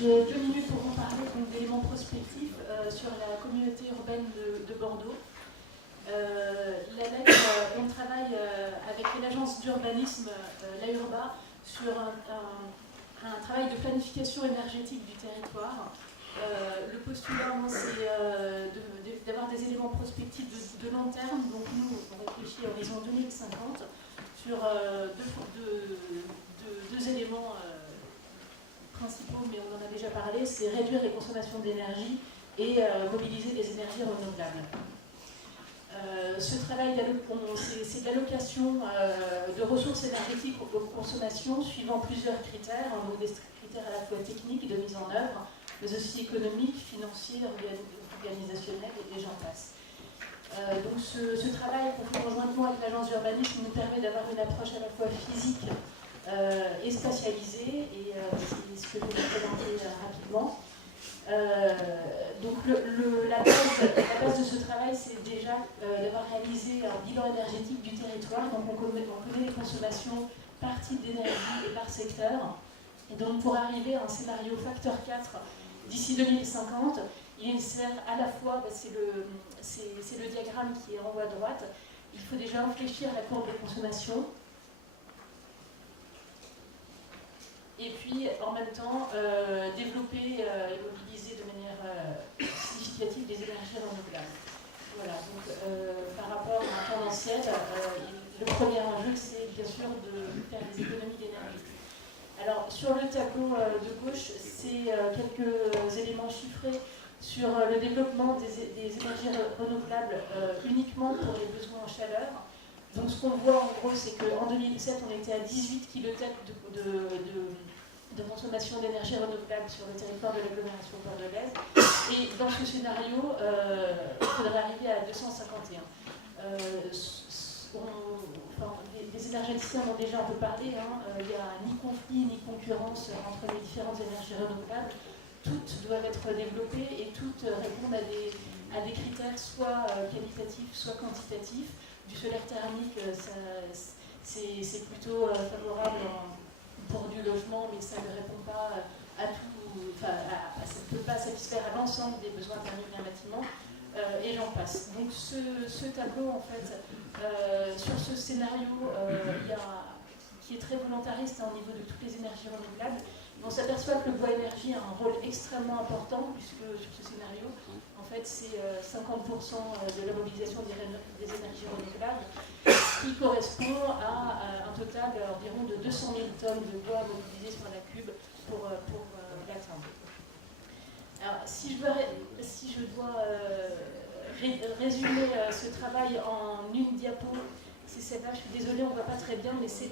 J'ai 2 minutes pour vous parler d'éléments prospectifs sur la communauté urbaine de Bordeaux. On travaille avec l'agence d'urbanisme, l'AURBA, sur un travail de planification énergétique du territoire. Le postulat, c'est d'avoir des éléments prospectifs de long terme. Donc nous, on réfléchit à horizon 2050 sur deux éléments principaux, mais on en a déjà parlé, c'est réduire les consommations d'énergie et mobiliser les énergies renouvelables. Ce travail, c'est de l'allocation de ressources énergétiques aux consommations suivant plusieurs critères, donc des critères à la fois techniques de mise en œuvre, mais aussi économiques, financiers, organisationnels et j'en passe. Donc ce travail qu'on fait conjointement avec l'agence d'urbanisme nous permet d'avoir une approche à la fois physique et spatialisée, et c'est ce que je vais vous présenter rapidement. Donc la base de ce travail, c'est déjà d'avoir réalisé un bilan énergétique du territoire. Donc on connaît les consommations par type d'énergie et par secteur. Et donc pour arriver à un scénario facteur 4 d'ici 2050, il sert à la fois, c'est le diagramme qui est en haut à droite, il faut déjà réfléchir à la courbe des consommations. Et puis, en même temps, développer et mobiliser de manière significative les énergies renouvelables. Voilà, donc par rapport à un tendanciel, le premier enjeu, c'est bien sûr de faire des économies d'énergie. Alors, sur le tableau de gauche, c'est quelques éléments chiffrés sur le développement des énergies renouvelables uniquement pour les besoins en chaleur. Donc ce qu'on voit en gros, c'est qu'en 2007, on était à 18 kT de consommation d'énergie renouvelable sur le territoire de l'agglomération bordelaise. Et dans ce scénario, il faudrait arriver à 251. Les énergéticiens en ont déjà un peu parlé, il n'y a ni conflit ni concurrence entre les différentes énergies renouvelables. Toutes doivent être développées et toutes répondent à des critères soit qualitatifs, soit quantitatifs. Du solaire thermique, c'est plutôt favorable pour du logement, mais ça ne répond pas à tout, ça ne peut pas satisfaire à l'ensemble des besoins thermiques d'un bâtiment, et j'en passe. Donc ce tableau, en fait, sur ce scénario, qui est très volontariste au niveau de toutes les énergies renouvelables, on s'aperçoit que le bois énergie a un rôle extrêmement important, puisque sur ce scénario, en fait, c'est 50% de la mobilisation des énergies renouvelables, ce qui correspond à un total environ de 200 000 tonnes de bois mobilisés sur la cube pour l'atteindre. Alors, si je dois résumer ce travail en une diapo, c'est celle-là, je suis désolée, on ne voit pas très bien, mais c'est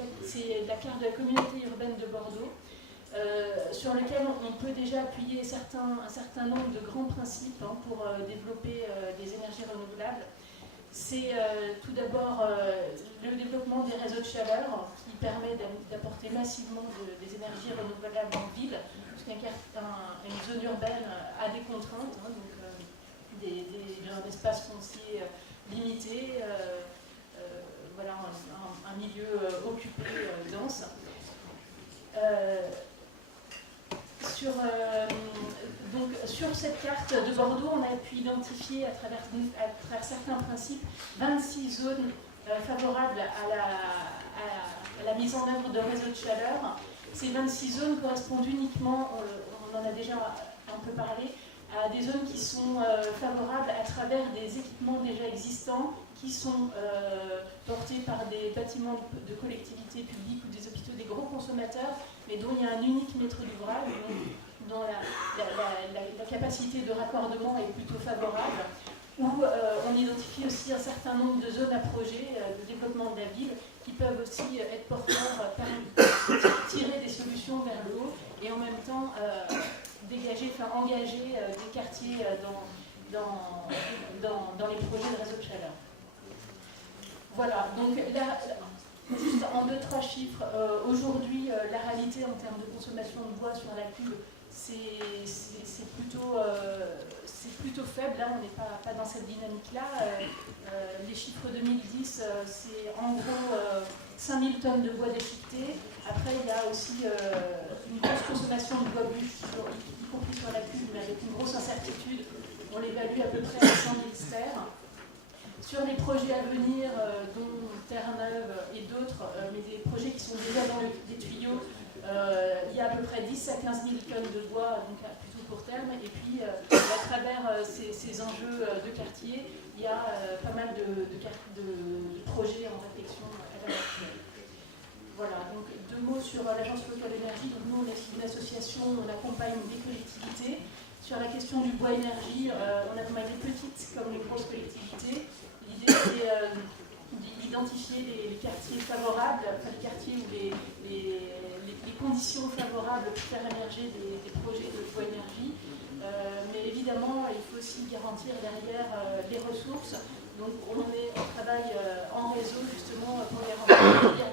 la carte de la communauté urbaine de Bordeaux. Sur lequel on peut déjà appuyer un certain nombre de grands principes pour développer des énergies renouvelables. C'est tout d'abord le développement des réseaux de chaleur qui permet d'apporter massivement des énergies renouvelables en ville, puisqu'une zone urbaine a des contraintes, donc un espace foncier limité, voilà, un milieu occupé dense. Sur cette carte de Bordeaux, on a pu identifier à travers certains principes 26 zones favorables à la mise en œuvre de réseaux de chaleur. Ces 26 zones correspondent uniquement, on en a déjà un peu parlé, à des zones qui sont favorables à travers des équipements déjà existants qui sont portés par des bâtiments de collectivités publiques ou des hôpitaux, des gros consommateurs, mais dont il y a un unique maître d'ouvrage, dont la capacité de raccordement est plutôt favorable, où on identifie aussi un certain nombre de zones à projet de développement de la ville qui peuvent aussi être porteurs, tirer des solutions vers le haut et en même temps engager des quartiers dans les projets de réseau de chaleur. Voilà, donc juste en 2-3 chiffres, aujourd'hui la réalité en termes de consommation de bois sur la cube, c'est plutôt faible, là on n'est pas dans cette dynamique-là. Les chiffres 2010, c'est en gros 5000 tonnes de bois déchiqueté. Après il y a aussi une grosse consommation de bois bûche, on l'évalue à peu près à 100 000 stères. Sur les projets à venir, dont Terre-Neuve et d'autres, mais des projets qui sont déjà dans les tuyaux, il y a à peu près 10 à 15 000 tonnes de bois, donc plutôt court terme. Et puis, à travers ces enjeux de quartier, il y a pas mal de projets en réflexion à l'heure actuelle. Voilà, donc 2 mots sur l'Agence locale d'énergie. Donc nous, on est une association, on accompagne des collectivités. Sur la question du bois énergie, on accompagne les petites comme les grosses collectivités. L'idée, c'est d'identifier les quartiers favorables, enfin les quartiers où les conditions favorables pour faire émerger des projets de bois énergie. Mais évidemment, il faut aussi garantir derrière les ressources. Donc on travaille en réseau justement pour garantir